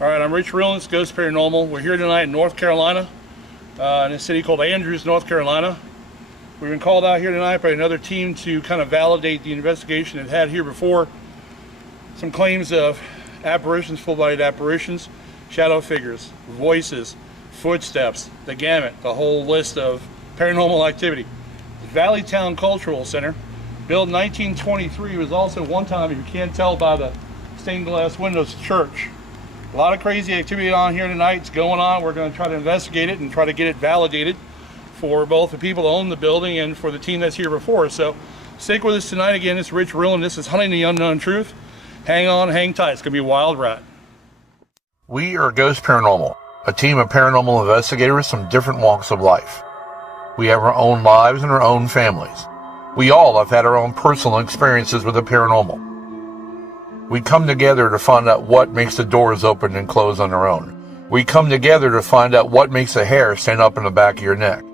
All right, I'm Rich Rillens, Ghost Paranormal. We're here tonight in North Carolina, in a city called Andrews, North Carolina. We've been called out here tonight by another team to kind of validate the investigation it had here before. Some claims of apparitions, full-bodied apparitions, shadow figures, voices, footsteps, the gamut, the whole list of paranormal activity. The Valleytown Cultural Center, built in 1923, was also one time, if you can't tell by the stained glass windows, church. A lot of crazy activity on here tonight. It's going on. We're going to try to investigate it and try to get it validated for both the people who own the building and for the team that's here before. So stick with us tonight. Again, it's Rich Rill, and this is Hunting the Unknown Truth. Hang on, hang tight. It's going to be a wild ride. We are Ghost Paranormal, a team of paranormal investigators from different walks of life. We have our own lives and our own families. We all have had our own personal experiences with the paranormal. We come together to find out what makes the doors open and close on their own. We come together to find out what makes the hair stand up in the back of your neck.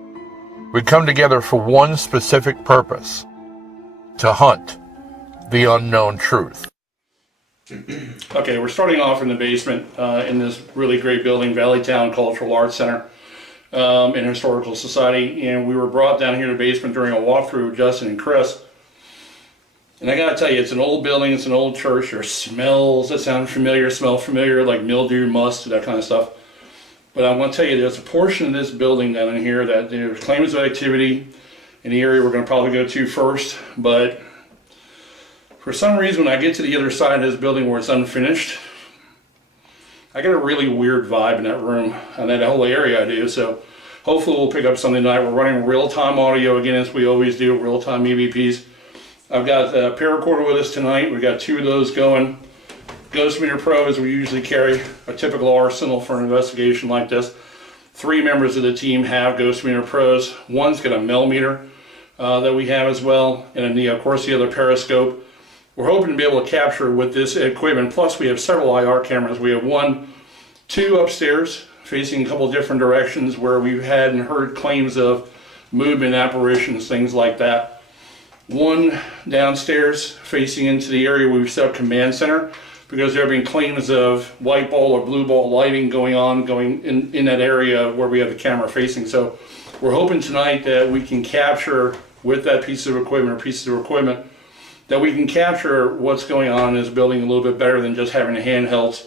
We come together for one specific purpose: to hunt the unknown truth. Okay, we're starting off in the basement in this really great building, Valleytown Cultural Arts Center and Historical Society. And we were brought down here to the basement during a walkthrough with Justin and Chris. And I gotta tell you, it's an old building, it's an old church. There's smells that sound familiar, smell familiar, like mildew, must, that kind of stuff. But I want to tell you, there's a portion of this building down in here that there's claims of activity in the area we're going to probably go to first. But for some reason, when I get to the other side of this building where it's unfinished, I get a really weird vibe in that room and that whole area I do. So hopefully we'll pick up something tonight. We're running real-time audio again, as we always do, real-time EVPs. I've got a pararecorder with us tonight. We've got two of those going. Ghost Meter Pro, as we usually carry, a typical arsenal for an investigation like this. 3 members of the team have Ghost Meter Pros. One's got a millimeter that we have as well, and then of course the other periscope. We're hoping to be able to capture with this equipment. Plus we have several IR cameras. We have 2 upstairs facing a couple different directions where we've had and heard claims of movement, apparitions, things like that. 1 downstairs facing into the area where we've set up command center, because there have been claims of white ball or blue ball lighting going in that area where we have the camera facing. So we're hoping tonight that we can capture with that piece of equipment or pieces of equipment, that we can capture what's going on in this building a little bit better than just having the handhelds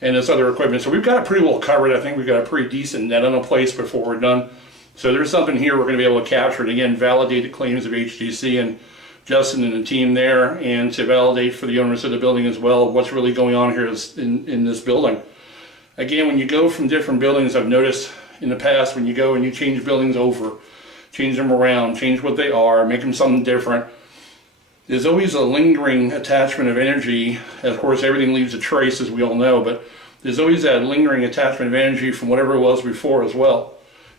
and this other equipment. So we've got it pretty well covered. I think we've got a pretty decent net on the place before we're done. So there's something here we're going to be able to capture and again validate the claims of HGC and Justin and the team there, and to validate for the owners of the building as well what's really going on here in this building. Again, when you go from different buildings, I've noticed in the past when you go and you change buildings over, change them around, change what they are, make them something different, there's always a lingering attachment of energy. Of course, everything leaves a trace, as we all know, but there's always that lingering attachment of energy from whatever it was before as well.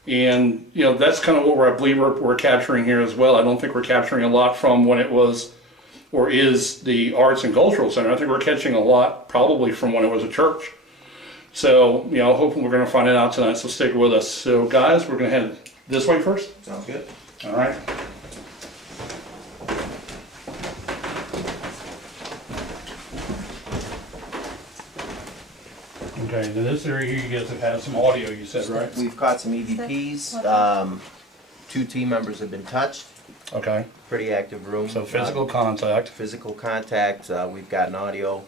And you know, that's kind of what I believe we're capturing here as well. I don't think we're capturing a lot from when it was or is the Arts and Cultural Center. I think we're catching a lot probably from when it was a church. So, you know, hopefully we're going to find it out tonight, so stick with us. So guys, we're going to head this way first. Sounds good. All right. Okay, now this area you guys have had some audio, you said, right? We've caught some EVPs. 2 team members have been touched. Okay. Pretty active room. So physical contact. Physical contact. We've got an audio.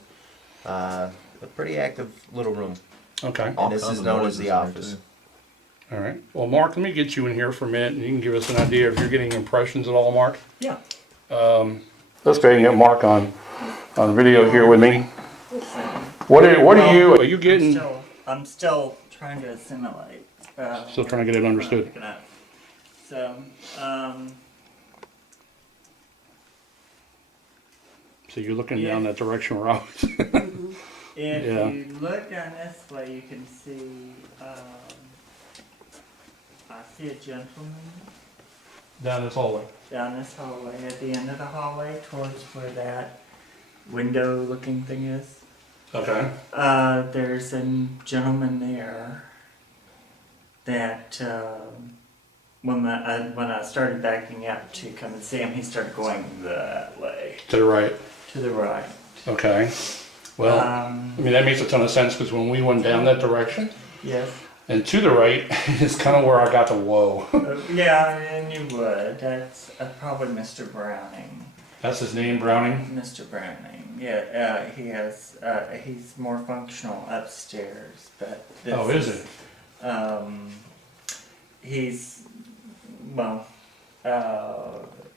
A pretty active little room. Okay. And this is known as the office. All right. Well, Mark, let me get you in here for a minute, and you can give us an idea if you're getting impressions at all, Mark. Yeah. Let's go ahead and get Mark on video here with me. What are you getting? I'm still trying to assimilate. Still trying to get it understood. So, So you're looking down that direction where I was. if Yeah. you look down this way, you can see, I see a gentleman Down this hallway. down this hallway, at the end of the hallway, towards where that window looking thing is. Okay. There's a gentleman there that, when I started backing up to come and see him, he started going that way. To the right. To the right. Okay. Well, I mean, that makes a ton of sense because when we went down that direction Yes. and to the right is kind of where I got the whoa. Yeah, and you would. That's probably Mr. Browning. That's his name, Browning? Mr. Browning. Yeah, he has. He's more functional upstairs, but this Oh, is it? He's well.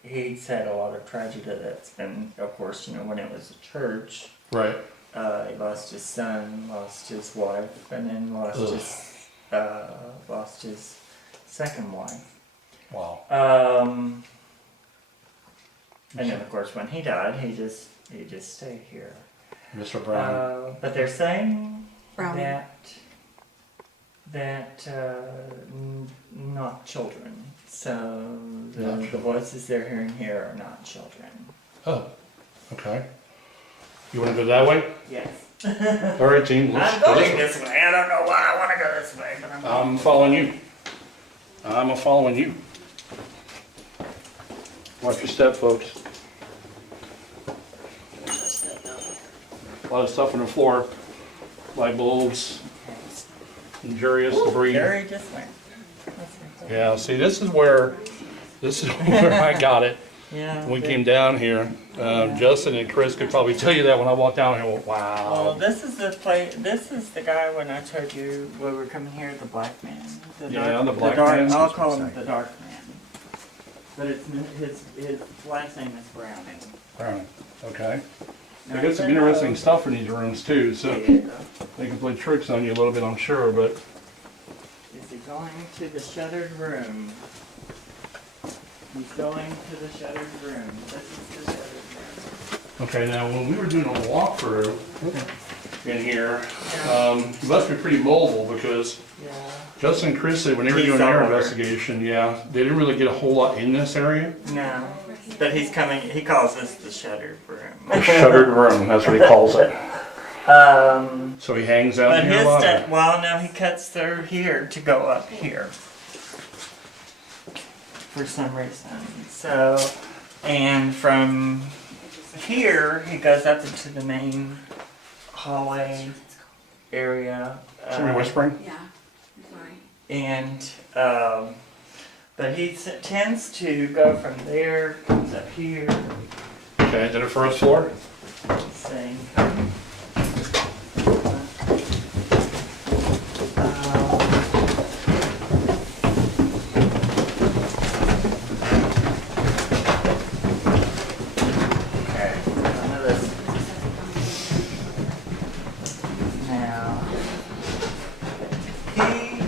He's had a lot of tragedy that's been, of course, when it was a church. Right. He lost his son, lost his wife, and then lost his second wife. Wow. And then, of course, when he died, he just stayed here. Mr. Browning. But they're saying Browning. that not children. So the Not children. voices they're hearing here are not children. Oh, okay. You want to go that way? Yes. All right, team. Let's I'm go going this way. this way. I don't know why I want to go this way, but I'm following you. I'm following you. Watch your step, folks. A lot of stuff on the floor. Light bulbs, injurious debris. Gary just went. Yeah, see, this is where I got it. Yeah. When we came down here. Justin and Chris could probably tell you that when I walked down here. Well, Wow. this is the place. This is the guy when I told you when we were coming here, the black man. Yeah, the black dark, man. I'll call him the dark man. But it's his last name is Browning. Browning. Okay. They Now, got some interesting stuff in these rooms too, so Yeah. they can play tricks on you a little bit, I'm sure, but Is he going to the shuttered room? He's going to the shuttered room. This is the shuttered room. okay, now when we were doing a walkthrough in here, you must be pretty mobile because Yeah. Justin and Chris said when they were He's doing their all over. investigation, yeah, they didn't really get a whole lot in this area. No. But he's coming. He calls this the shuttered room. Shuttered room, that's what he calls it. So he hangs out But in here his a lot. well, no, he cuts through here to go up here for some reason. So, and from here he goes up into the main hallway area. Somebody whispering? Yeah, sorry. And but he tends to go from there, comes up here, Okay, to the first floor? same. Okay, none of this. Now, he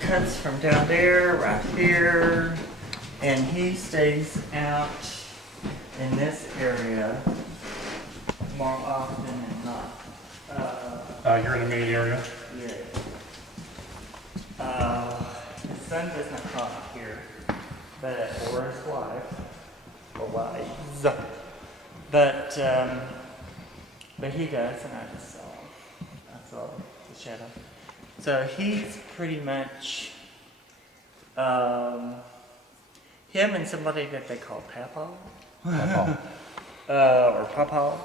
cuts from down there, right here, and he stays out in this area more often than not. You're in the main area. Yeah. His son doesn't come here, or his wife, or wives. But he does, and I just saw him. I saw the shadow. So he's pretty much him and somebody that they call Papa. Or Papa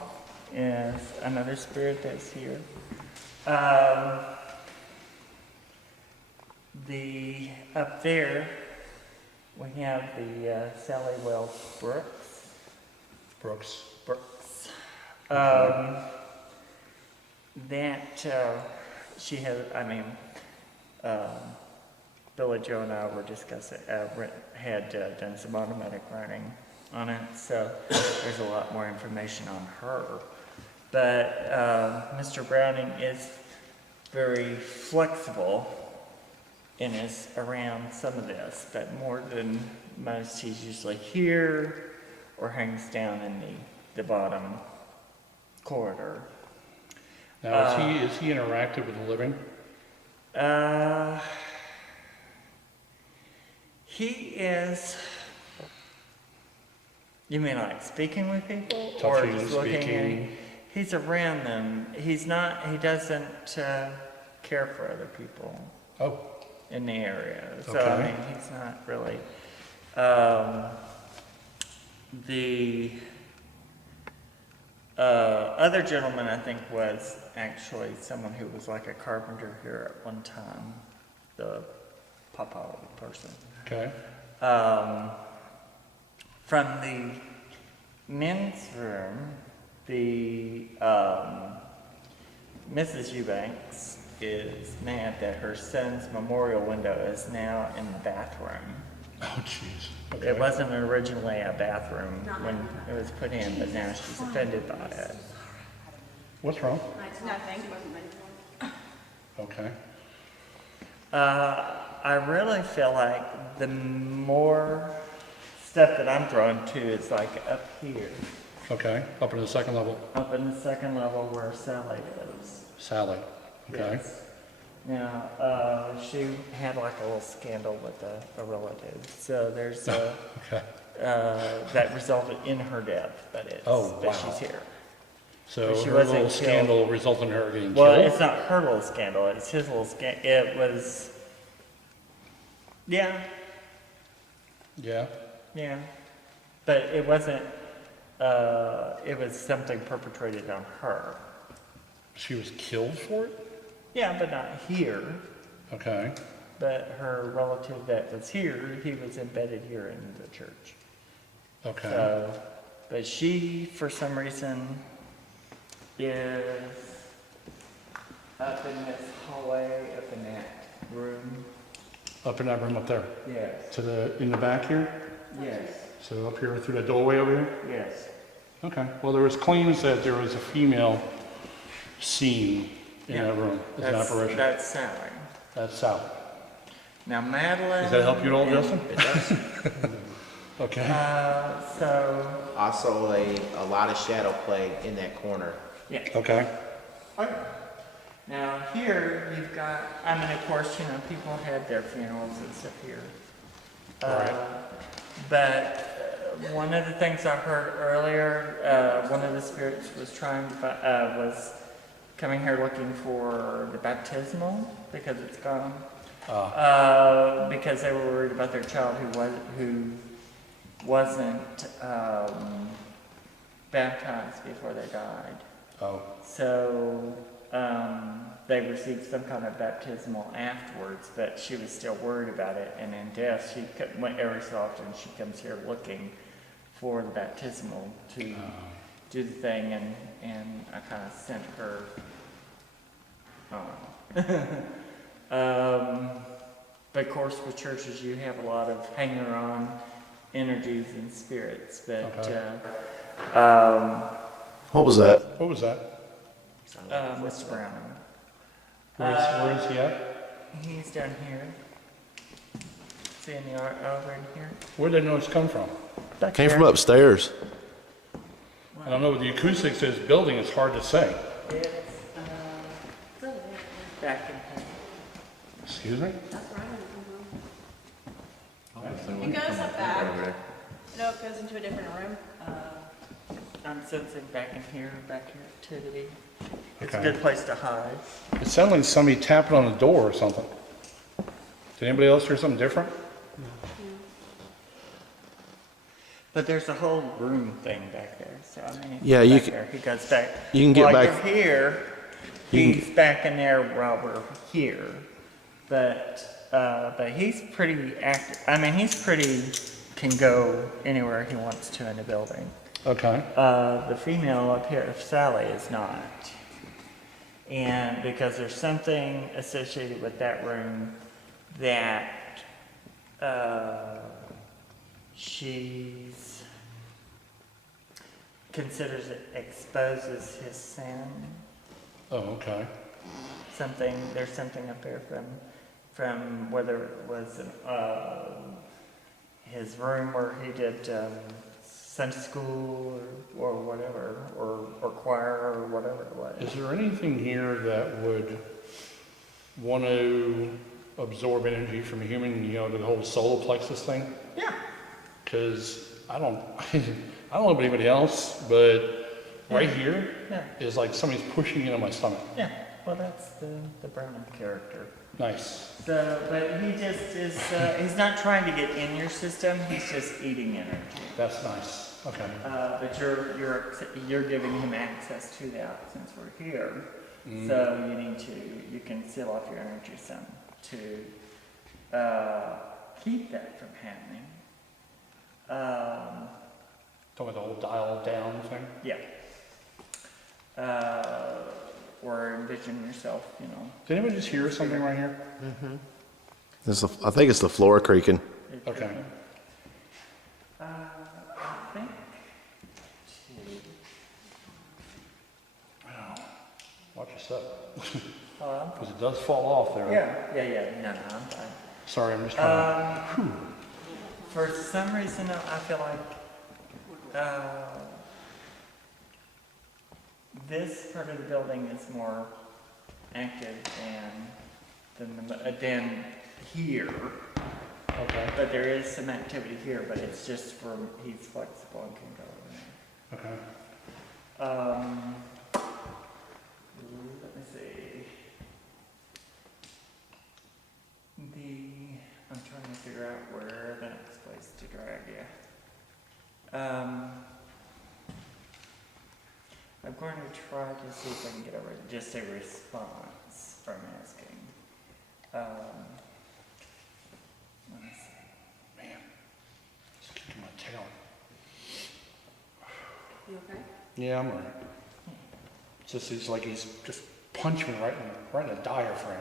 is another spirit that's here. Up there we have the Sally Wells Brooks. Brooks. She has. Billy Joe and I were discussing. Had done some automatic writing on it, so there's a lot more information on her. But Mr. Browning is very flexible and is around some of this, but more than most, he's usually here or hangs down in the bottom corridor. Now, is he interactive with the living? He is. You mean like speaking with people, or Touching just and looking? speaking. He's around them. He's not. He doesn't care for other people Oh, in the area. So Okay. I mean, he's not really. Other gentleman, I think, was actually someone who was like a carpenter here at one time, the papa person. Okay. From the men's room, the Mrs. Eubanks is mad that her son's memorial window is now in the bathroom. Oh, jeez. Okay. It wasn't originally a bathroom when it was put in, but now she's offended by it. What's wrong? Nothing. Okay. I really feel like the more stuff that I'm drawn to is like up here, Okay. Up in the second level. up in the second level where Sally is. Sally. Okay. Yes. Now, she had like a little scandal with a relative, so there's Okay. that resulted in her death, but Oh, but wow. she's here. So But she her wasn't little killed. scandal resulted in her getting Well, killed? it's not her little scandal, it's his little scandal. It was, yeah, Yeah. yeah. But it wasn't, it was something perpetrated on her. She was killed for it? Yeah, but not here. Okay. But her relative that was here, he was embedded here in the church. Okay. So, but she, for some reason, is up in this hallway, up in that room. Up in that room up there. Yes. In the back here? Yes. So up here through that doorway over here? Yes. Okay. Well, there was claims that there was a female seen in that room as an apparition. That's Sally. That's Sally. Now Madeline. Does that help you at all, and- Justin? It does. Okay. So, Also, a lot of shadow play in that corner. yeah. Okay. Okay. Now here you've got, I mean, of course, you know, people had their funerals and stuff here. Right. But one of the things I heard earlier, one of the spirits was was coming here looking for the baptismal because it's gone. Because they were worried about their child who wasn't baptized before they died. Oh. So they received some kind of baptismal afterwards, but she was still worried about it. And in death, went every so often she comes here looking for the baptismal to do the thing, and I kind of sent her on. But of course, with churches, you have a lot of hanger-on energies and spirits. But What was that? What was that? Mr. Brown. Where is he at? He's down here. See in the over in here? Where did the noise come from? Back Came there. from upstairs. I don't know. With the acoustics of this building, it's hard to say. It's back in here. Excuse me? It goes up back. No, it goes into a different room. I'm sensing back in here, back here activity. It's Okay. a good place to hide. It sounded like somebody tapping on the door or something. Did anybody else hear something different? But there's a whole room thing back there. So I mean, Yeah, you you back can- there. He goes back. you can get while back- You're here. You He's back in there while we're here, but he's pretty active. I mean, can go anywhere he wants to in the building. Okay. The female up here, Sally, is not. And because there's something associated with that room that she's considers it exposes his sin. Oh, okay. There's something up there from whether it was his room where he did Sunday school or whatever, or choir or whatever it was. Is there anything here that would want to absorb energy from a human, the whole solar plexus thing? Yeah. Because I don't know about anybody else, but right here Yeah. is like somebody's pushing into my stomach. Yeah. Well, that's the Brown character. Nice. So, but he just is, he's not trying to get in your system, he's just eating energy. That's nice. Okay. But you're giving him access to that since we're here. So you can seal off your energy some to keep that from happening. Talking about the old dial down thing? Yeah. Or envision yourself, Did anybody just hear something right here? I think it's the floor creaking. Okay. I think Watch your step. Hello? Because it does fall off there. Yeah. No, I'm fine. Sorry, I'm just trying For some reason, I feel like this part of the building is more active than here. Okay. But there is some activity here, but it's just he's flexible and can go over there. Okay. Let me see. I'm trying to figure out where the next place to drag you. I'm going to try to see if I can get over just a response from asking. Let me see. Man, it's kicking my tail. You okay? Yeah, I'm alright. It's like he's just punched me right in the diaphragm.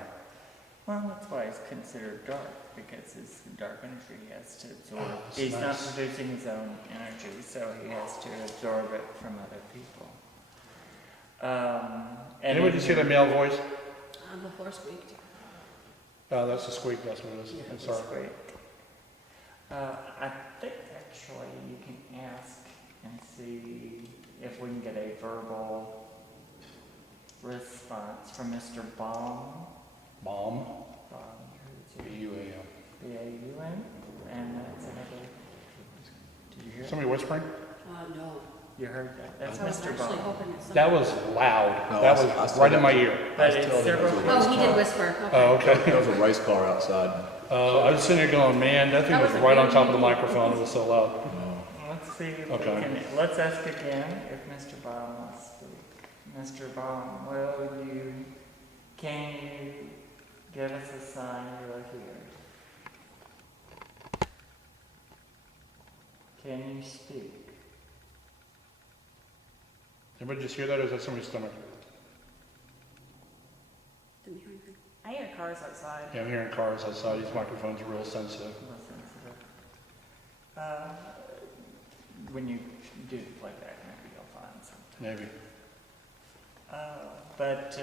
Well, that's why it's considered dark, because it's dark energy he has to absorb. Oh, that's He's not nice. producing his own energy, so he has to absorb it from other people. And Anybody just hear that male voice? The floor squeaked. That's a squeak, that's what it is. I'm sorry. Great. I think actually you can ask and see if we can get a verbal response from Mr. Baum. Mom. Who's he? B-U-A-M. B-A-U-M, and that's another. Did you hear? Somebody whispering? No. You heard that? That's I was Mr. actually Baum. hoping it's That something. was loud. No, That I was still right in got my you. ear. But it's several. Oh, he did whisper. Okay. Oh, okay. There was a race car outside. I was sitting there going, man, that thing That was was a right on big top of the meeting. microphone. It was so loud. Let's see if Okay. we can, let's ask again if Mr. Baum wants to speak. Mr. Baum, can you give us a sign you are here? Can you speak? Anybody just hear that, or is that somebody's stomach? Didn't hear anything. I hear cars outside. Yeah, I'm hearing cars outside. These microphones are real sensitive. Listen to that. When you do the playback, maybe you'll find something. Maybe. But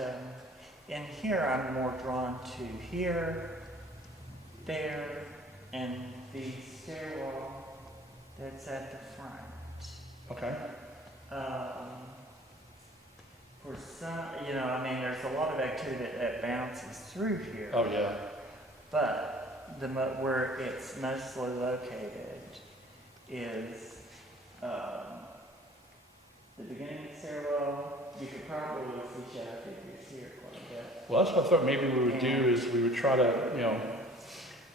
in here, I'm more drawn to here, there, and the stairwell that's at the front. Okay. For some, there's a lot of activity that bounces through here. Oh, yeah. But where it's mostly located is the beginning of the stairwell. You could probably see shadow figures here quite a bit. Well, that's what I thought maybe we would do is we would try to,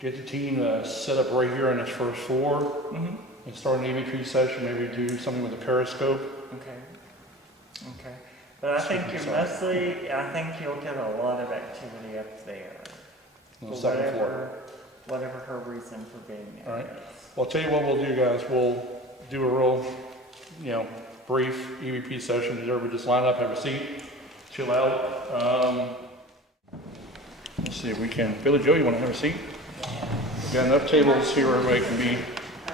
get the team to set up right here on this first floor Mm-hmm. and start an EVP session, maybe do something with the periscope. Okay. But I think you'll get a lot of activity up there. On the For second floor. whatever her reason for being there All right. is. Well, I'll tell you what we'll do, guys. We'll do a real, brief EVP session. Everybody just line up, have a seat, chill out. Let's see if we can. Billy Joe, you want to have a seat? We've got enough tables here where everybody can be. I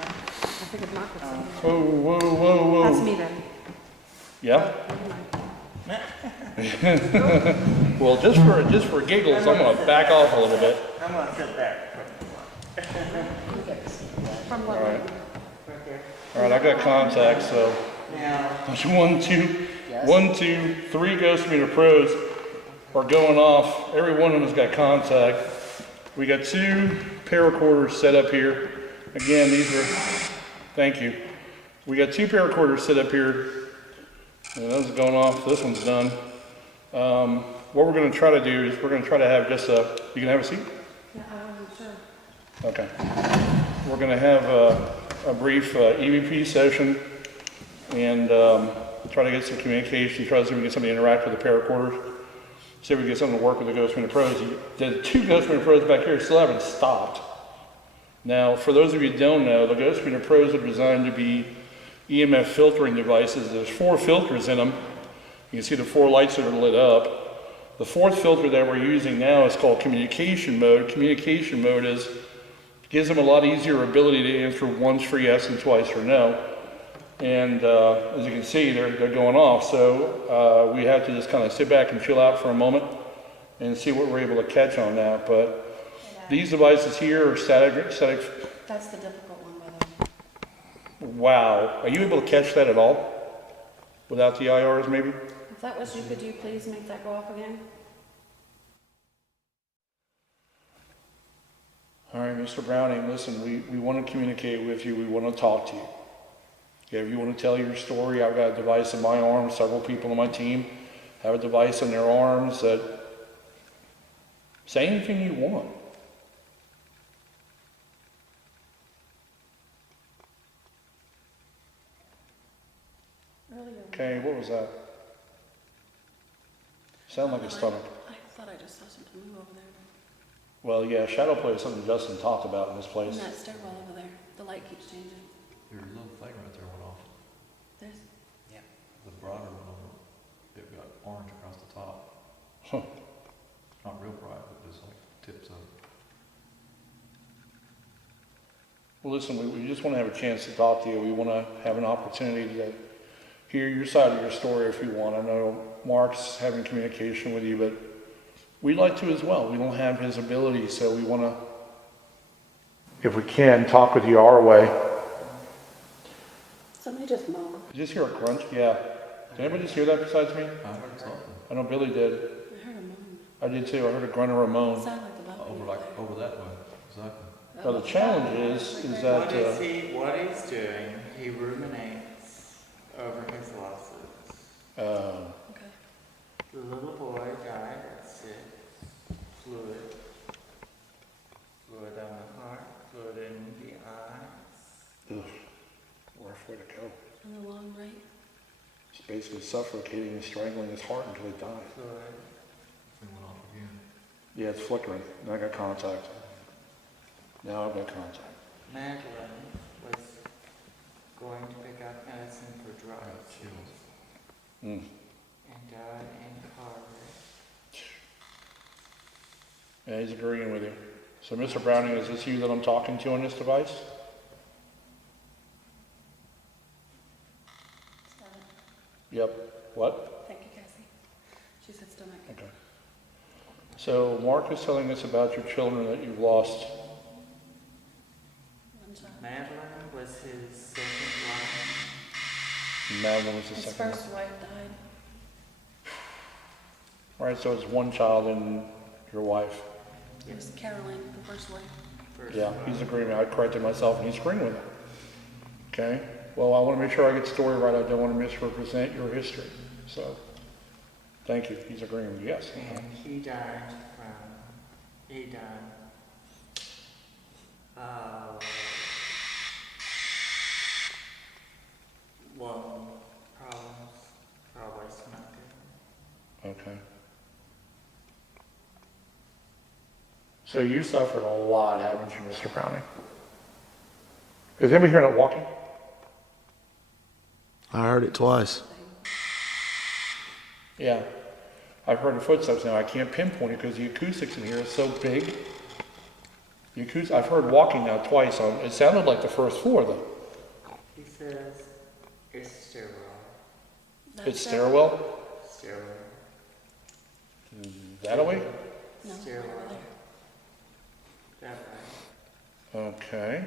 figured Mark would say. Whoa. That's me then. Yeah? Never mind. Well, just for giggles, I'm going to back off a little bit. I'm gonna sit there. From what? All right. Right there. All right, I got contacts, so. Now, 1, 2, 3 Ghost Meter Pros are going off. Every one of them has got contact. We got 2 paracorders set up here. Again, thank you. We got 2 paracorders set up here. And those are going off. This one's done. What we're going to try to do is we're going to try to have just you can have a seat? Yeah, I wasn't sure. Okay. We're going to have a brief EVP session. and try to get some communication, try to see if we can get somebody to interact with the paracorders, see if we can get something to work with the Ghost Runner Pros. The 2 Ghost Runner Pros back here still haven't stopped. Now, for those of you who don't know, the Ghost Runner Pros are designed to be EMF filtering devices. There's 4 filters in them. You can see the 4 lights that are lit up. The 4th filter that we're using now is called communication mode. Communication mode gives them a lot easier ability to answer once for yes and twice for no. And as you can see, they're going off. So we have to just kind of sit back and chill out for a moment and see what we're able to catch on that. But these devices here are static. That's the difficult one, by the way. Wow. Are you able to catch that at all? Without the IRs, maybe? If that was you, could you please make that go off again? All right, Mr. Browning, listen, we want to communicate with you. We want to talk to you. If you want to tell your story, I've got a device in my arm. Several people on my team have a device in their arms that say anything you want. Earlier. Okay, what was that? Sound like a stomach. I thought I just saw something move over there. Well, yeah, shadow play is something Justin talked about in this place. In that stairwell over there, the light keeps changing. There's a little thing right there went off. There's, The brighter one, it got orange across the top. Huh. It's not real bright, but just like tips up. Well, listen, we just want to have a chance to talk to you. We want to have an opportunity to hear your side of your story if you want. I know Mark's having communication with you, but we'd like to as well. We don't have his ability, so we want to, if we can, talk with you our way. somebody just moaned. Did you just hear a grunt? Yeah. Did anybody just hear that besides me? I heard something I know Billy did. I heard a moan. I did too. I heard a grunt or a It moan. sounded like the balcony. over that way, exactly. Now the challenge is that What he's doing, he ruminates over his losses. Okay. The little boy died at 6. Fluid on the heart, fluid in the eyes. rough way to go. On the long right. He's basically suffocating and strangling his heart until he died. Fluid. It went off again. Yeah, it's flickering. Now I got contact. Now I've got contact. Madeline was going to pick up medicine for I got drugs chills. Mm. and died in car wreck. Yeah, he's agreeing with you. So, Mr. Browning, is this you that I'm talking to on this device? Stomach. Yep. What? Thank you, Cassie. She said stomach. Okay. So, Mark is telling us about your children that you've lost. One child. Madeline was his second wife. Madeline was the His second one. first wife died. All right, so it's one child and your wife. It was Caroline, the first wife. First Yeah, wife. he's agreeing. I corrected myself and he's agreeing with it. Okay? Well, I want to make sure I get the story right. I don't want to misrepresent your history. So, thank you. He's agreeing with you. Yes. And he died lung problems, probably smoking. Okay. So you suffered a lot, haven't you, Mr. Browning? Is anybody hearing it walking? I heard it twice. Yeah. I've heard the footsteps now. I can't pinpoint it because the acoustics in here is so big. I've heard walking now twice. It sounded like the first floor, though. He says it's stairwell. It's stairwell? Stairwell. That away? No, right Stairwell. over there. That right. Okay.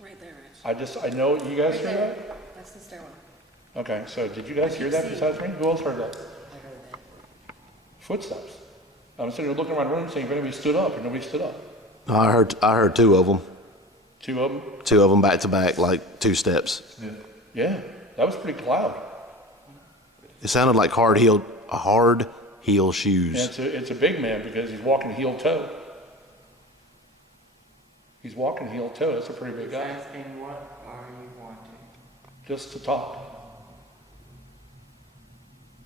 Right there, actually. I know, you guys Right hear there. that? That's the stairwell. Okay, so did you guys hear that besides me? Who else heard that? I heard that. Footsteps. I'm sitting there looking around the room saying if anybody stood up, and nobody stood up. No, I heard 2 of them. 2 of them? 2 of them back to back, like 2 steps. Yeah, that was pretty loud. It sounded like hard heel And shoes. it's a big man because he's walking heel toe. He's walking heel toe. That's a pretty big He's guy. asking, what are you wanting? Just to talk.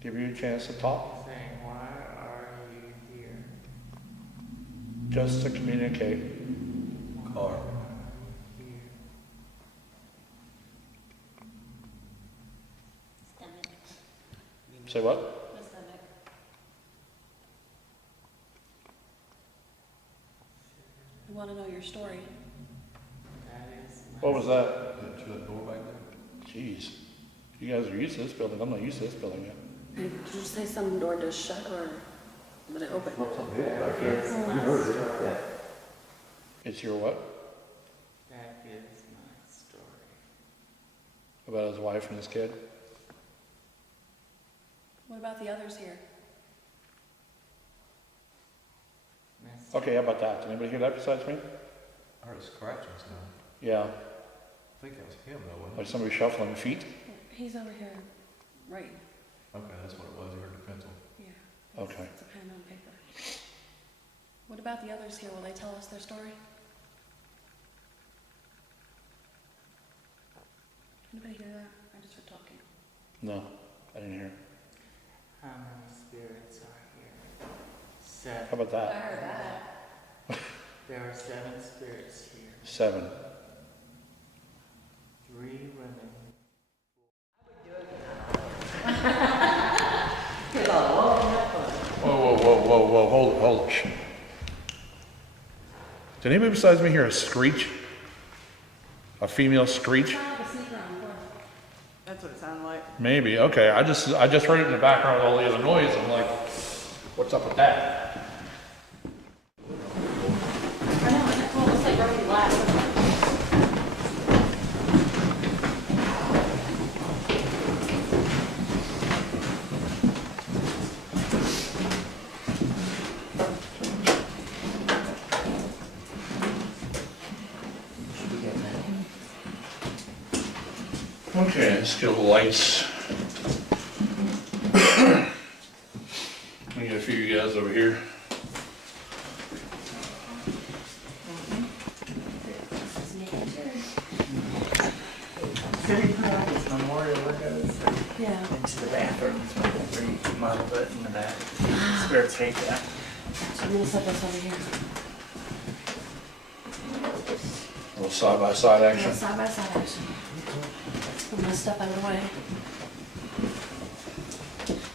Give you a chance to talk. Saying, why are you here? Just to communicate. Car. Say what? I want to know your story. That is my What was that? Yeah, to that door back there. Jeez. You guys are used to this building. I'm not used to this building yet. Did you say some door just shut or did it open? It's your what? That is my story. About his wife and his kid? What about the others here? Miss- Okay, how about that? Did anybody hear that besides me? I heard a scratching sound. Yeah. I think that was him though, wasn't Like it? somebody shuffling feet? He's over here. Right. Okay, that's what it was. You heard the pencil. Yeah. Okay. It's a pen on paper. What about the others here? Will they tell us their story? Anybody hear that? I just heard talking. No, I didn't hear. How many spirits are here? 7. How about that? heard that. There are 7 spirits here. 7. 3 women. Whoa, hold it. Shh. Did anybody besides me hear a screech? A female screech? That's what it sounded like. Maybe, okay. I just heard it in the background with all the other noise. I'm like, what's up with that? I know, it's almost like broken glass. Okay, let's kill the lights. Let me get a few of you guys over here. City Pride memorial windows Yeah. into the bathrooms where you can model it in the back. Spirits hate that. So I'm gonna set this over here. A little side-by-side action. Yeah, side by side action. I'm gonna step out of the way.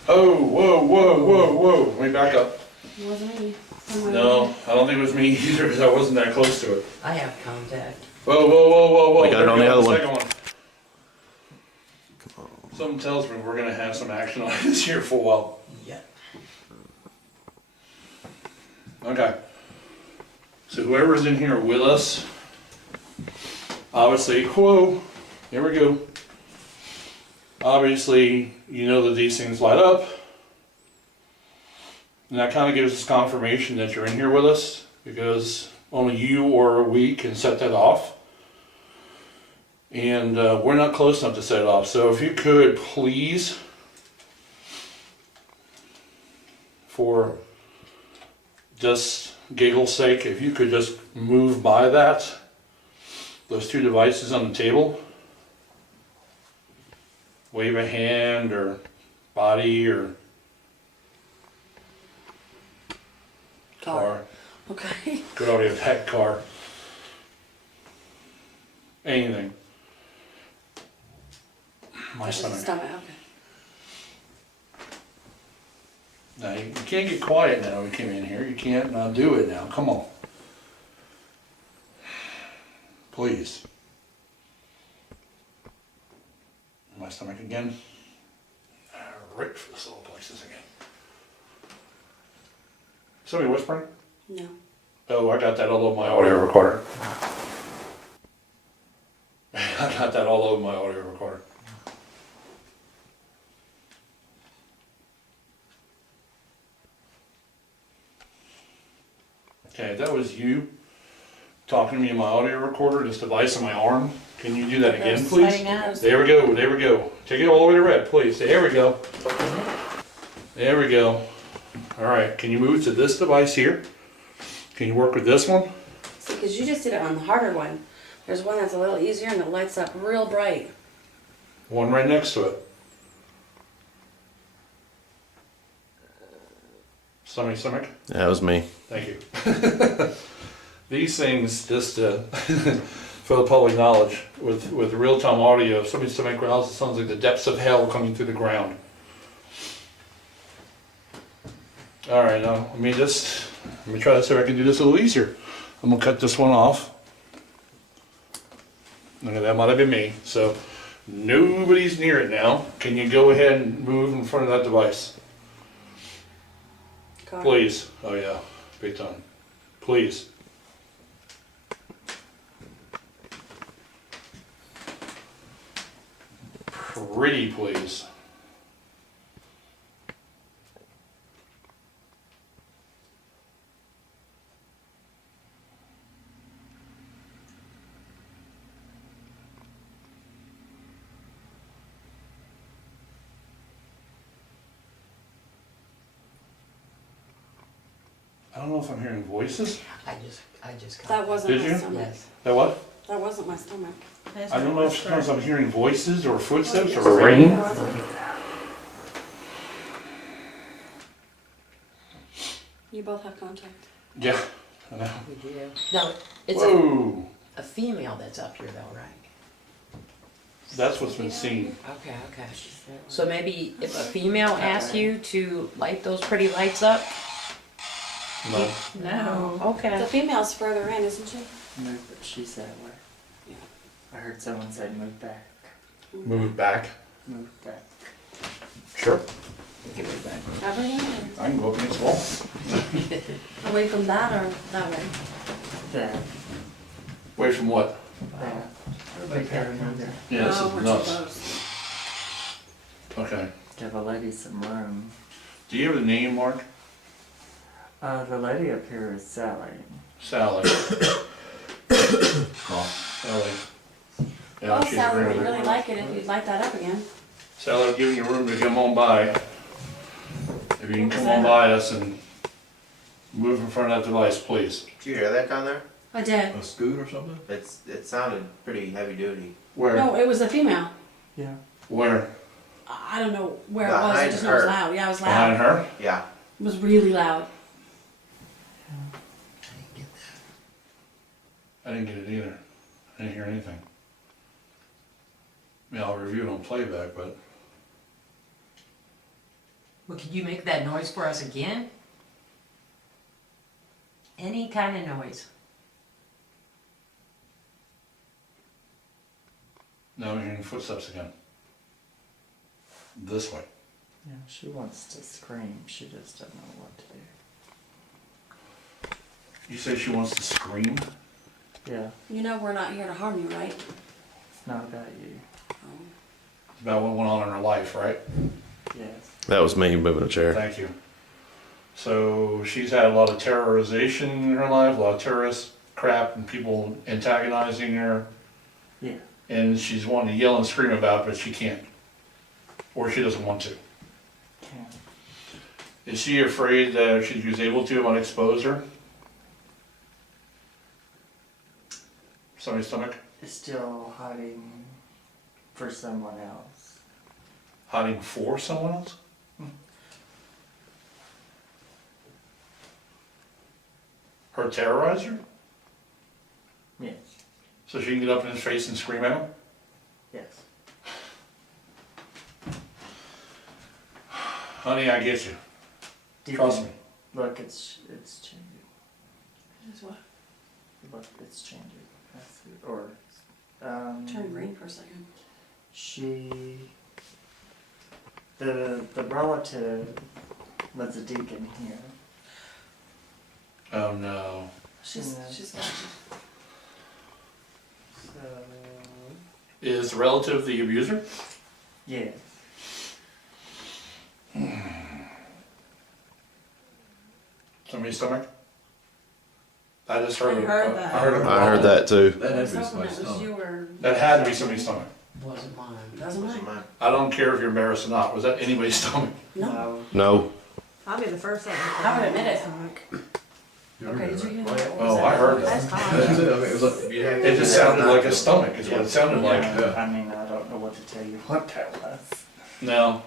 Oh, whoa. Let me back up. It wasn't me. Somewhere No, I don't think it was me either because I wasn't that close to it. I have contact. Whoa. We got it There on we the go, other one. second Something tells me we're gonna have some action on this here for a while. Yeah. Okay. So whoever's in here with us, obviously, whoa, here we go. Obviously, you know that these things light up. And that kind of gives us confirmation that you're in here with us because only you or we can set that off. And we're not close enough to set it off. So if you could please, for just giggle's sake, if you could just move by those 2 devices on the table, wave a hand or body or car. Okay. Good audio tech car. Anything. My Just the stomach. stomach, okay. Now you can't get quiet now. We came in here. You can't do it now. Come on. Please. My stomach again. Right for the soul places again. Somebody whispering? No. Oh, I got that all over my audio recorder. I got that all over my audio recorder. Okay, that was you talking to me in my audio recorder, this device on my arm. Can you do that again, Those please? sliding arrows. There we go. Take it all the way to red, please. There we go. There we go. All right, can you move to this device here? Can you work with this one? See, because you just did it on the harder one. There's one that's a little easier and it lights up real bright. One right next to it. Stomach? That was me. Thank you. These things, just for the public knowledge, with real-time audio, if somebody's stomach growls, it sounds like the depths of hell coming through the ground. All right, now let me try to see if I can do this a little easier. I'm gonna cut this one off. Okay, that might have been me. So nobody's near it now. Can you go ahead and move in front of that device? Car. Please. Oh yeah, big time. Please. Pretty please. I don't know if I'm hearing voices. I just got That wasn't Did my you? stomach. Yes. That what? That wasn't my stomach. I don't know if sometimes I'm hearing voices or footsteps Oh, or rain. That wasn't. You both have contact. Yeah, I know. We do. No, it's Whoa, a female that's up here though, right? that's what's been seen. Okay, okay. So maybe if a female asks you to light those pretty lights up? No. No. The Okay. female's further in, isn't she? Move, but she said what? Yeah. I heard someone say move back. Move it back. Move back. Sure. Give it back. Everything? I can go up against the wall. Away from that or that way? That. Away from what? That. Big there. Yeah, this No, is we're nuts. too close. Okay. Give a lady some room. Do you have a name, Mark? The lady up here is Sally. Sally. Oh, Sally. Yeah, Well, she's Sally would really. really like it if you'd light that up again. Sally, I'm giving you room to come on by. If you can come on by us and move in front of that device, please. Did you hear that down there? I did. A scoot or something? It sounded pretty heavy duty. Where? No, it was a female. Yeah. Where? I don't know where it was. I Behind just know it was her. loud. Yeah, it was Behind loud. her? Yeah. It was really loud. I didn't get it either. I didn't hear anything. I mean, I'll review it on playback, but Well, could you make that noise for us again? Any kind of noise. now I'm hearing footsteps again. This way. Yeah, she wants to scream. She just doesn't know what to do. You say she wants to scream? Yeah, You know we're not here to harm you, right? it's not about you. It's about what went on in her life, right? Yes. That was me moving a chair. Thank you. So she's had a lot of terrorization in her life, a lot of terrorist crap and people antagonizing her. Yeah. And she's wanting to yell and scream about it, but she can't. Or she doesn't want to. Can. Is she afraid that if she was able to, it might expose her? Somebody's stomach? Is still hiding for someone else. Hiding for someone else? Her terrorizer? Yes. So she can get up in his face and scream at him? Yes. Honey, I get you. Do you Trust think- me. Look, it's changing. Is what? Look, it's changing. That's it. Or, Turned green for a second. she, the relative was a deacon here. Oh no. She's got So, Is the relative the abuser? yes. Somebody's stomach? I just heard. I heard that. I heard. I heard that too. That I had was to be hoping somebody's it was stomach. you or That had to be somebody's stomach. Wasn't mine. doesn't Wasn't matter. mine. I don't care if you're embarrassed or not. Was that anybody's stomach? No. No. I'll be the first one. I would admit it. Okay, did you hear that? Oh, I heard That's that. hot. That's it. I mean, it was like, It just sounded like a stomach, is what it sounded like. I mean, I don't know what to tell you what that was. No,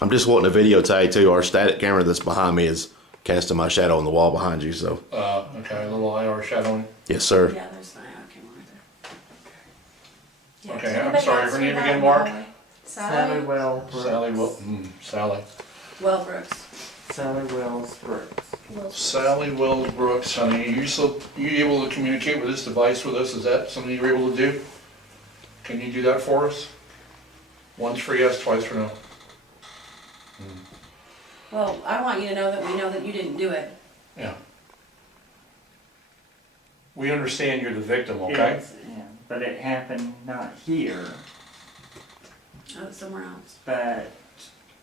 I'm just wanting a video tag too. Our static camera that's behind me is casting my shadow on the wall behind you. So okay, a little IR shadowing. yes, sir. Yeah, there's not, I can't remember. Okay, I'm sorry, her name again, Mark? Sally Wells Brooks. Sally. Well, Brooks. Sally Wells Brooks. Sally Wells Brooks, honey, you able to communicate with this device with us? Is that something you're able to do? Can you do that for us? Once for yes, twice for no. Well, I want you to know that we know that you didn't do it. Yeah. We understand you're the victim, okay? Yes, yeah, but it happened not here, Oh, it's somewhere else. but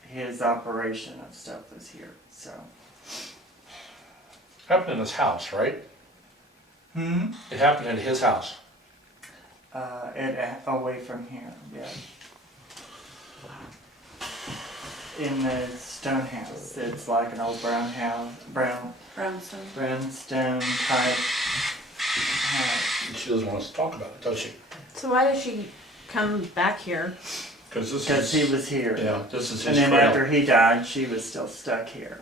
his operation of stuff was here, so. Happened in his house, right? Hmm? It happened at his house. Away from here, yeah. In the stone house, it's like an old brownstone type house. She doesn't want us to talk about it, does she? So why does she come back here? Because Because he was here. Yeah, this is And his then trail. after he died, she was still stuck here.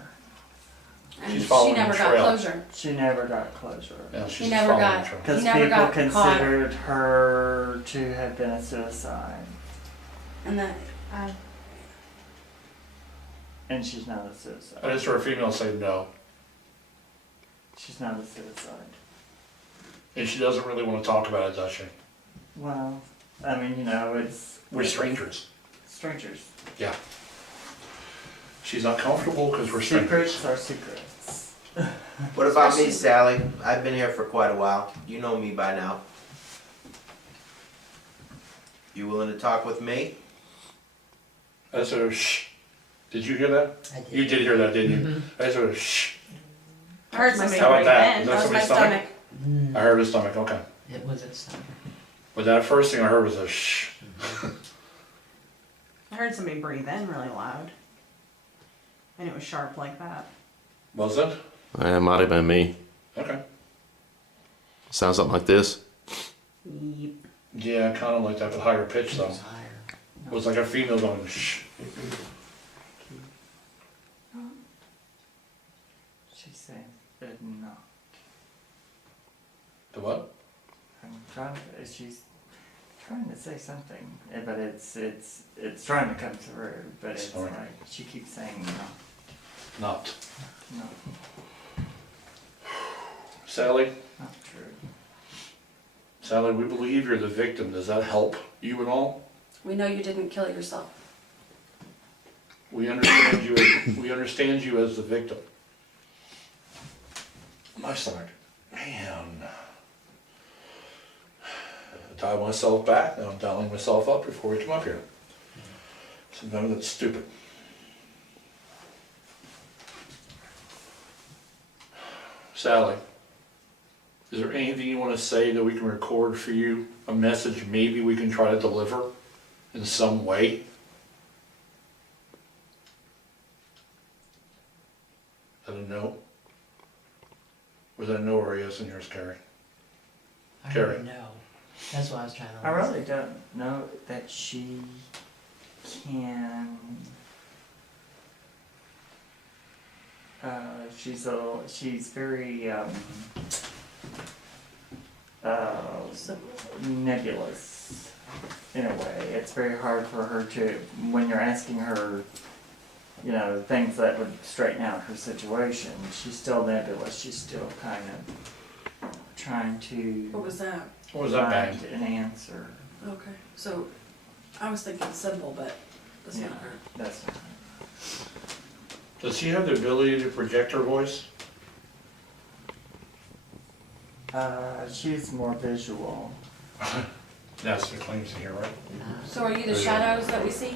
And She's she following never the got trail. closure. She never got closure. Yeah, she's He just never following got- the trail. Because He never people got caught. considered her to have been a suicide. And that, And she's not a suicide. I just heard a female say no, She's not a suicide. and she doesn't really want to talk about it, does she? Well, I mean, you know, it's We're strangers. strangers. Yeah. She's not comfortable because we're strangers. Secrets are secrets. What about me, Sally? I've been here for quite a while. You know me by now. You willing to talk with me? That's a shh. Did you hear that? I did. You did hear that, didn't you? That's a shh. I heard somebody How about breathe that? in. Is that That was my somebody's stomach. I heard his stomach, okay. It was a stomach. But that first thing I heard was a shh. I heard somebody breathe in really loud. And it was sharp like that. Was it? It might have been me. Okay. Sounds something like this. Yep. Yeah, kind of like that, but higher pitch It though. was higher. It was like a female going shh. She's saying, but no. The what? I'm trying to, she's trying to say something, but it's trying to come through, but it's Sorry. like, she keeps saying no, Not. no, Sally? not true. Sally, we believe you're the victim. Does that help you at all? we know you didn't kill yourself. We understand you as, we understand you as the victim. My stomach. Man. I dial myself back, now I'm dialing myself up before we come up here. Sometimes that's stupid. Sally, is there anything you want to say that we can record for you? A message maybe we can try to deliver in some way? Is that a no? Was that a no or a yes in yours, Carrie? I Carrie. don't know. That's why I was trying to. I really don't know that she can. She's very nebulous in a way. It's very hard for her to, when you're asking her, you know, things that would straighten out her situation. She's still nebulous. She's still kind of trying What to was that? What was that bang? find an answer. Okay, so I was thinking simple, but that's Yeah, not her. that's not. Does she have the ability to project her voice? She's more visual. That's the claims in here, right? So are you the shadows that we see?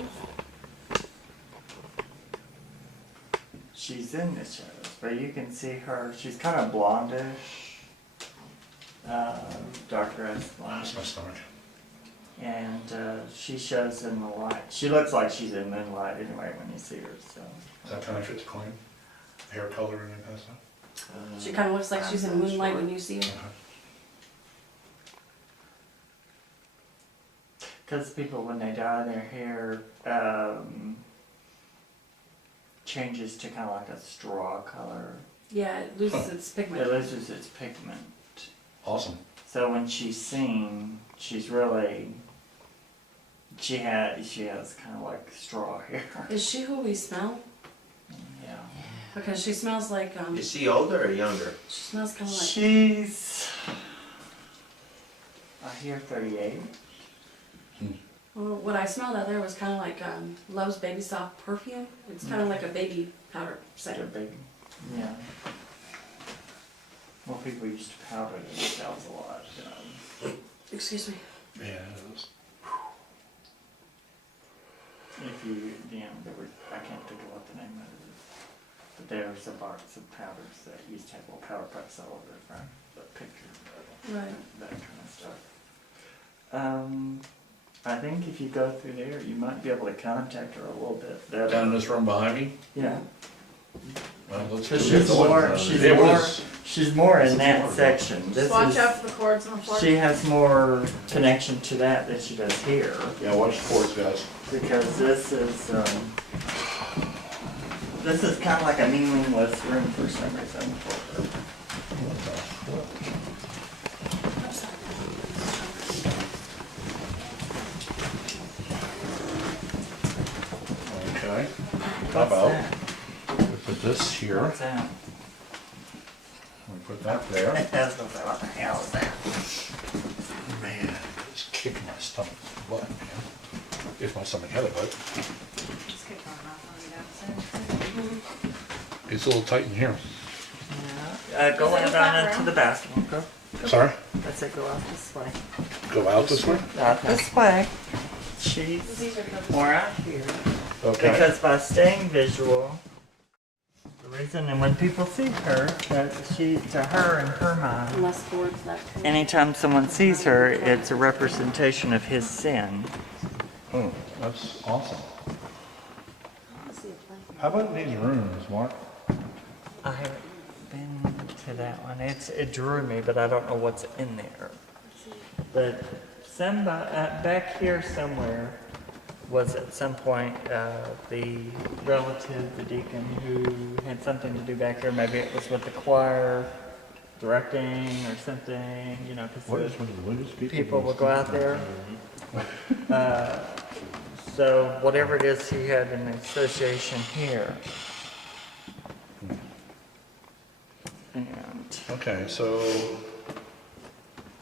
She's in the shadows, but you can see her. She's kind of blondish, darker as blonde, That's my stomach. and she shows in the light. She looks like she's in moonlight anyway when you see her. So Does that kind of fit the claim? Hair color and that kind of stuff? She kind of looks like she's in moonlight when you see her. Because people, when they dye their hair, changes to kind of like a straw color. Yeah, it loses its pigment. It loses its pigment. Awesome. So when she's seen, she's really, she has kind of like straw hair. Is she who we smell? Yeah. Because she smells like, Is she older or younger? she smells kind of like, She's, I hear 38. well, what I smelled out there was kind of like Love's Baby Soft perfume. It's kind of like a baby powder They're scent. big. Yeah. Well, people used to powder themselves a lot, you know. Excuse me. Yeah, it is. If you, there were, I can't think of what the name of it is. But there's a box of powders that used to have little powder puffs all over the front, the pictures of Right. that kind of stuff. I think if you go through there, you might be able to contact her a little bit better. Down in this room behind me. Yeah. Well, let's So go she's get more, one. she's Yeah, what more, is- she's more in that section. This Just watch is, out for the cords on the floor. she has more connection to that than she does here. Yeah, watch the cords, guys. Because this is kind of like a meaningless room for some reason. Okay. How What's about that? we put this here, What's that? we put that there. That's what the hell is that? Man, it's kicking my stomach butt, man. If my stomach had a butt. Just keep going off on the outside. It's a little tight in here. Yeah. Go Is it on a down back into room? the bathroom. Go. Sorry? I said go out this way. Go out this way? Out this way. She's These are good. more out here. Okay. Because by staying visual, the reason, and when people see her, that she, to her in her mind, Less cords that way. anytime someone sees her, it's a representation of his sin. Oh, that's awesome. I see a plan. How about these rooms, Mark? I haven't been to that one. It drew me, but I don't know what's in there. But somebody back here somewhere was at some point the relative, the deacon, who had something to do back here. Maybe it was with the choir directing or something, you know, because people will go out there. So whatever it is, he had an association here. And, Okay, so,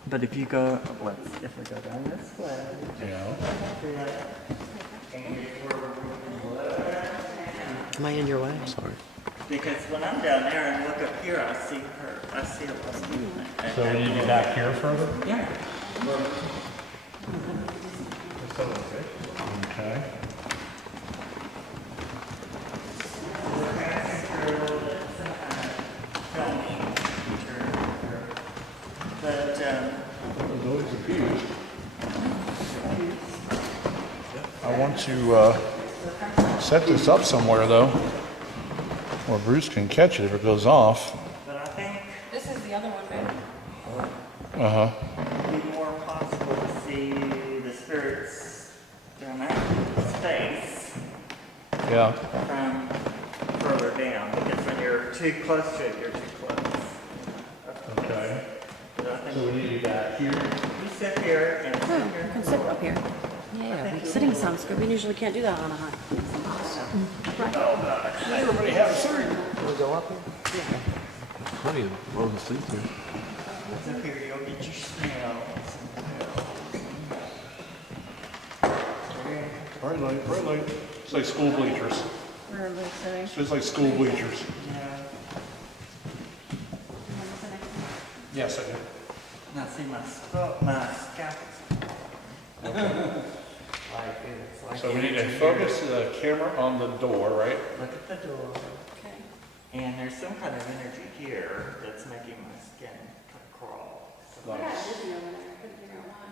but if you go, if we go down this way, yeah. Am I in your way? Sorry. because when I'm down there and look up here, I see her, I see a woman. So we need to get back here further? Yeah. Okay. But, There's always a fuse. I want to set this up somewhere though, where Bruce can catch it if it goes off. but I think This is the other one, baby. Uh-huh. it'd be more possible to see the spirits down that space Yeah. from further down, because when you're too close to it, you're too close. Okay. But I think So we need to get back here. you sit here and sit Oh, you here. can sit up here. Yeah, sitting sounds good. We usually can't do that on a high. Everybody have a seat. We go up here? Plenty of rows of seats here. Up here, you'll get your smells. Bright light, bright light. It's like school bleachers. Where are they sitting? It's like school bleachers. Yeah. Yes, I do. Now see my scalp. Like it's like. So we need to focus the camera on the door, right? Look at the door. Okay. And there's some kind of energy here that's making my skin kind of crawl. So Yeah, it is over there. I couldn't figure out why.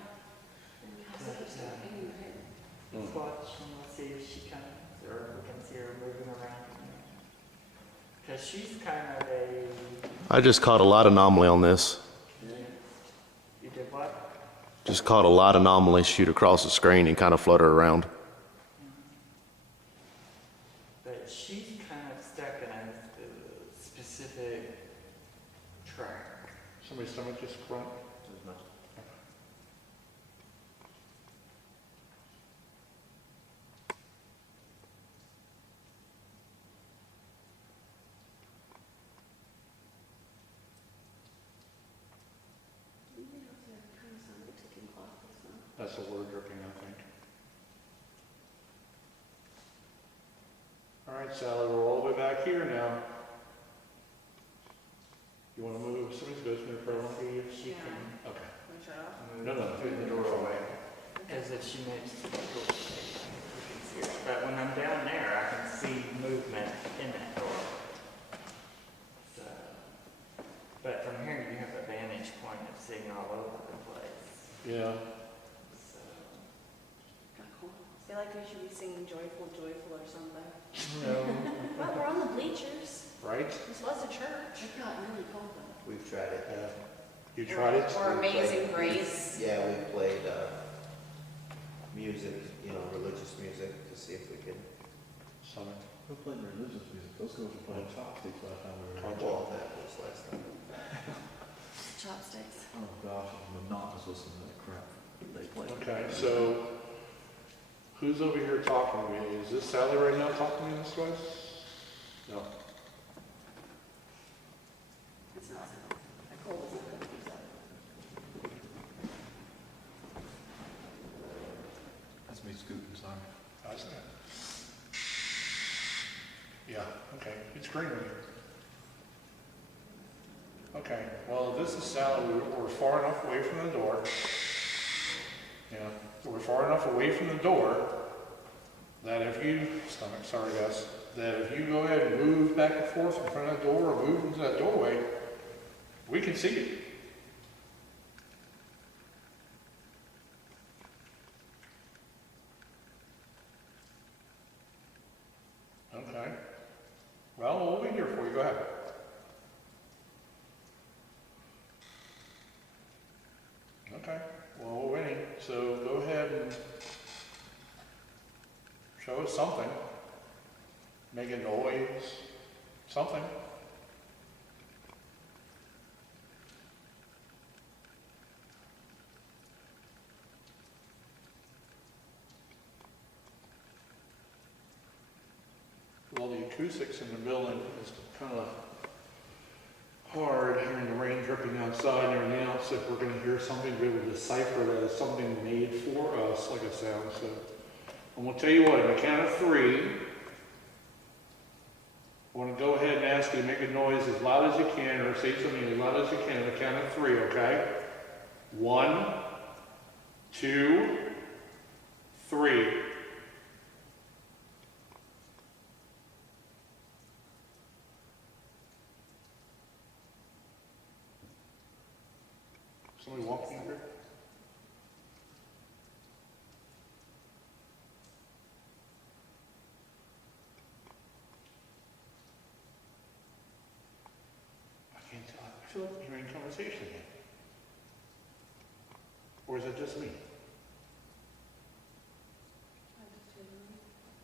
let's watch and let's see if she comes, or we can see her moving around. Because she's kind of a, I just caught a lot of anomaly on this. you did what? Just caught a lot of anomaly shoot across the screen and kind of flutter around. But she's kind of stuck in a specific track. Somebody's stomach just grunt. That's the word dripping, I think. All right, Sally, we're all the way back here now. You want to move somebody's basement for LMP if she can? Okay. No, take the door away. As if she moves to the door. You can see her. But when I'm down there, I can see movement in that door. So, but from here, you have a vantage point of seeing all over the place. Yeah. So, I feel like we should be singing Joyful, Joyful or something. no. Well, we're on the bleachers. Right? This was a church. It got really cold though. We've tried it. You tried it? Or Amazing Grace. Yeah, we played music, religious music to see if we could. Summit. Who played religious music? Those girls were playing chopsticks last time we were here. Well, that was last time. Chopsticks. Oh gosh, I'm monotonous listening to that crap they play. Okay, so who's over here talking to me? Is this Sally right now talking to me this way? No. It's not so cold. It's not good. That's me scooting, sorry. How's that? Yeah, okay. It's green in here. Okay, well, this is Sally. We're far enough away from the door. Yeah, we're far enough away from the door that if you, sorry guys, that if you go ahead and move back and forth in front of the door or move into that doorway, we can see you. Okay. Well, we'll be here for you. Go ahead. Okay. Well, we're waiting. So go ahead and show us something. Make a noise. Something. Well, the acoustics in the building is kind of hard hearing the rain dripping outside and everything else. If we're going to hear something, to be able to decipher that as something made for us, like a sound. So I'm going to tell you what, on the count of 3, I want to go ahead and ask you to make a noise as loud as you can, or say something as loud as you can on the count of 3, okay? 1, 2, 3. Somebody walking in here? I can't tell. I feel like I'm hearing conversation again. Or is it just me?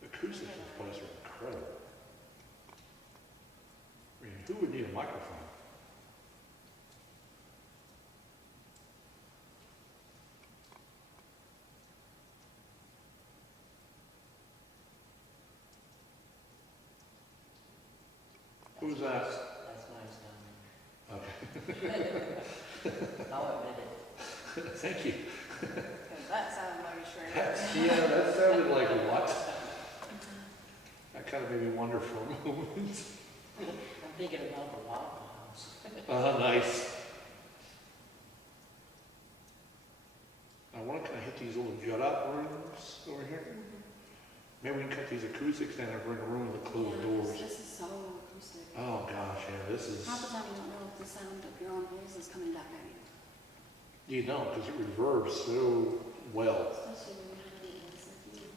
The acoustics of this place are incredible. I mean, who would need a microphone? Who's that? That's nice down Okay. there. I'll admit it. Thank you. Because that sounded like a shrink. Yeah, that sounded like what? That kind of made me wonder for a moment. I'm thinking about the Waffle House. Nice. I want to kind of hit these little jut-out rooms over here. Maybe we can cut these acoustics down and bring a room with closed doors. This is so acoustic. Oh gosh, yeah, this is. Half the time you don't know if the sound of your own voice is coming back at you. You don't, because it reverbs so well. Especially when you have it in the second.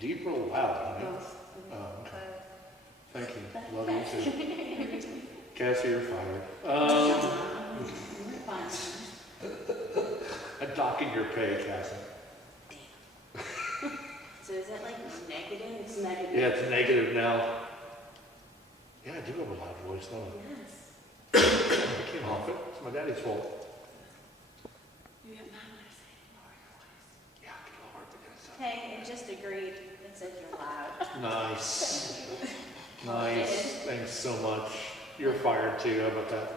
Deep or loud, you know? Both. Oh, okay. Thank you. Love you too. Cassie, you're fired. I'm docking your pay, Cassie. So is that like negative? It's negative. Yeah, it's negative now. Yeah, I do have a loud voice, don't I? Yes. I can't help it. It's my daddy's fault. You get mad when I say lower your voice. Yeah, I can lower it because Hey, it just agreed. It said you're loud. Nice. Nice. Thanks so much. You're fired too. How about that?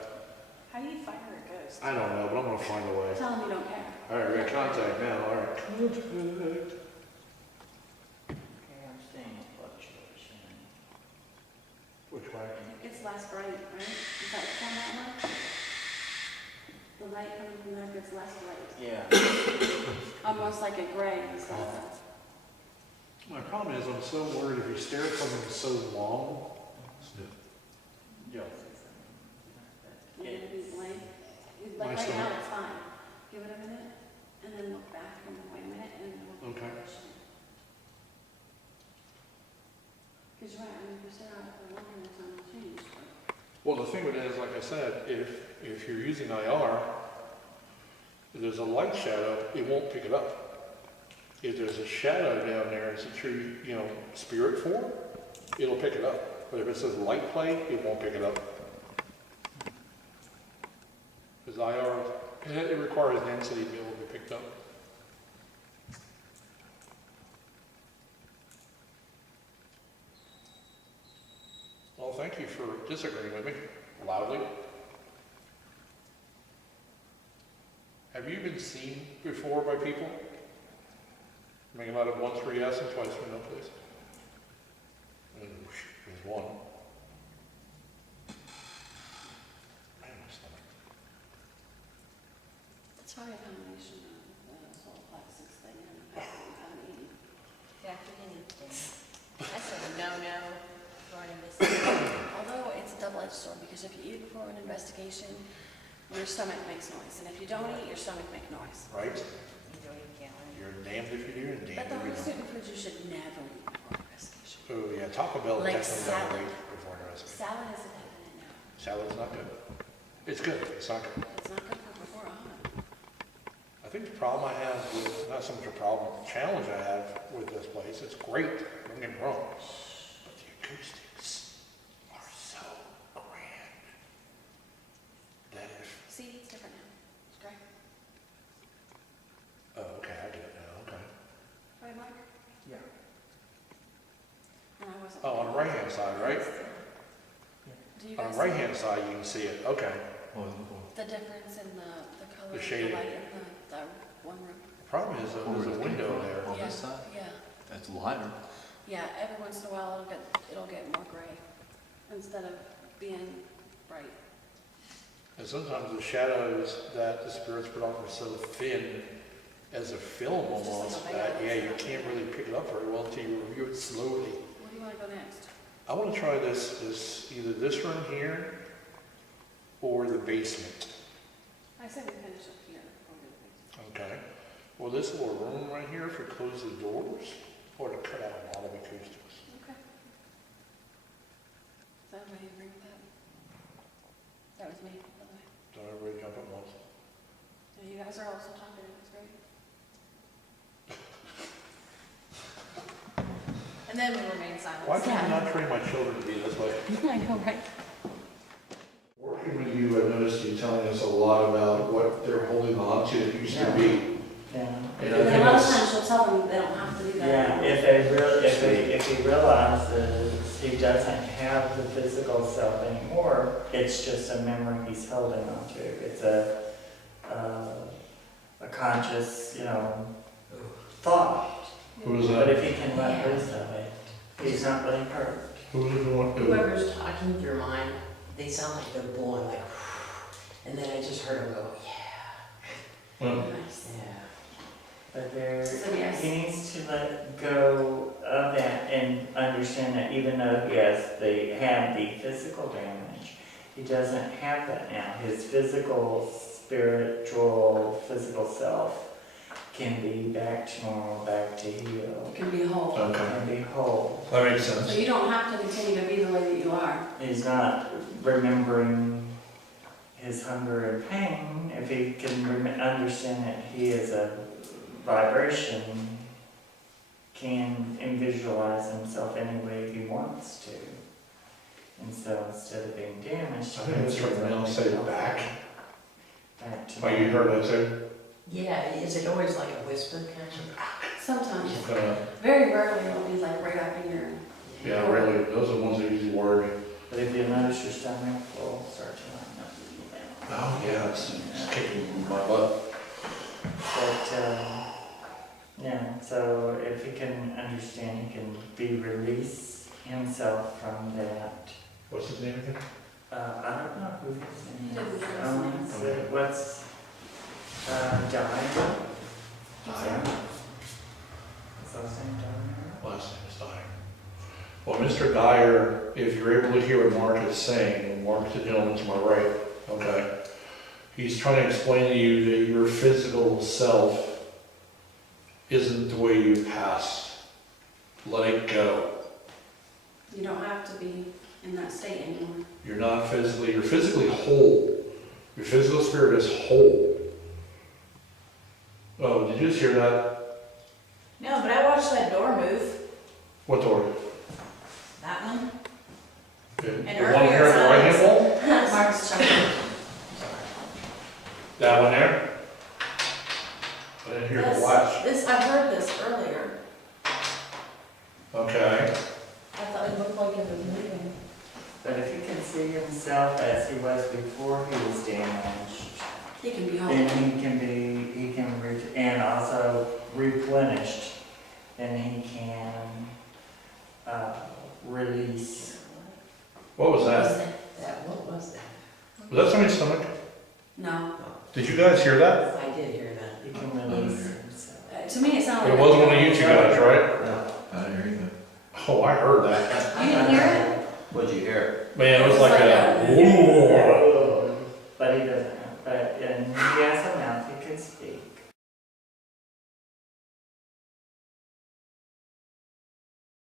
How do you fire a ghost? I don't know, but I'm gonna find a way. Tell them you don't care. All right, we got contact now. All right. Contact. Okay, I'm staying in fluctuation. Which way? I think it's less bright, right? Is that what's on that one? The light coming from there gets less bright. Yeah. Almost like a gray instead of a... My problem is I'm so worried if you stare at something so long. Yeah. You're gonna be blank. My Like right stomach. now, it's fine. Give it a minute, and then look back, and then wait a minute, and then look. Okay. Because you're right, I mean, if you sit out for longer, it's not gonna change. Well, the thing with it is, like I said, if you're using IR, if there's a light shadow, it won't pick it up. If there's a shadow down there, it's a true, spirit form, it'll pick it up. But if it says light play, it won't pick it up. Because IR, it requires density to be able to be picked up. Well, thank you for disagreeing with me loudly. Have you been seen before by people? Making out of 1 3S and twice 3 no, please. There's one. Man, my stomach. It's probably a combination of the solar plexus thing and eating. Yeah, that's a no-no for an investigation. Although it's a double-edged sword, because if you eat before an investigation, your stomach makes noise, and if you don't eat, your stomach makes noise. Right? You don't even get one. You're damned if you do and But damned the if you only don't. certain foods you should never eat before an investigation. Oh yeah, Taco Bell Like definitely salad. don't eat before an investigation. Salad is a definite no. Salad's not good. It's good, it's not good. It's not good for before a hunt. I think the problem I have with, not so much a problem, the challenge I have with this place, it's great, don't get me wrong, but the acoustics are so grand that if, See, it's different now. It's great. oh, okay, I get it now, okay. Right, Mark? Yeah. And I wasn't. Oh, on the right-hand side, right? Do you On guys the right-hand side, you can see it, okay. the difference in the color The of shading. the light in the one room? The problem is, there's a window there. On Yeah, this side? Yeah, That's lighter. yeah, every once in a while it'll get more gray instead of being bright. And sometimes the shadows that the spirits put off are so thin as a film It's just almost, like a that, big yeah, you can't really pick it up very well until you review it slowly. Where do you want to go next? I want to try either this room here or the basement. I said we finish up here. Before we do the Okay. Well, this little room right here, if we close the doors, or to cut out a lot of acoustics. basement. Okay. Does everybody agree with that? That was me, by the way. Don't everybody jump at once. Yeah, you guys are also talking, it's great. And then we remain silent. Why can I not train my children to be this way? I know, right? Working with you, I noticed you telling us a lot about what they're holding on to that used to be. Yeah. And I And a think lot of it's, times she'll tell them they don't have to do that. Yeah, if he realizes he doesn't have the physical self anymore, it's just a memory he's holding on to. It's a conscious, thought. who was But that? if he can let loose of it, he's not really hurt. Who was the one? Whoever's talking through mine, they sound like they're blowing like, and then I just heard him go, Well, Nice. yeah. But there, So yes. he needs to let go of that and understand that even though, yes, they have the physical damage, he doesn't have that now. His physical self can be back to normal, back to heal, It can be whole. Okay, can be whole. that makes So sense. you don't have to continue to be the way that you are. He's not remembering his hunger and pain. If he can understand that he is a vibration, can visualize himself any way he wants to. And so instead of being damaged, I think that's right now, say back. back to Oh, you heard that too? Yeah, is it always like a whisper kind of? Sometimes. Some kind of, Very rarely it'll be like right up in your. yeah, really, those are the ones that usually worry me. But if you notice your stomach will start to line up a little bit. Oh, yeah, it's kicking my butt. But, yeah, so if he can understand, he can release himself from that. What's his name again? I don't know who his He name didn't is. give us names. What's, Dyer? Is that his name, Dyer? Last name is Dyer. Well, Mr. Dyer, if you're able to hear what Mark is saying, and Mark's the gentleman to my right, okay? He's trying to explain to you that your physical self isn't the way you passed. Let it go. You don't have to be in that state anymore. You're not physically, you're physically whole. Your physical spirit is whole. Oh, did you just hear that? No, but I watched that door move. What door? That one. The And one earlier here at the right hand wall? Mark's checking. That one there? I didn't hear the flash. This, I heard this earlier. Okay. I thought it looked like it was moving. But if he can see himself as he was before he was damaged, He can be whole. then he can, and also replenished, then he can, release. What was that? What was that? Was that somebody's stomach? No. Did you guys hear that? I did hear that. He can release himself. To me, it sounded It like. was one of you two guys, right? No. I didn't hear that. Oh, I heard that. You didn't hear it? What'd you hear? Man, it was like a. But he doesn't, and he has a mouth, he can speak.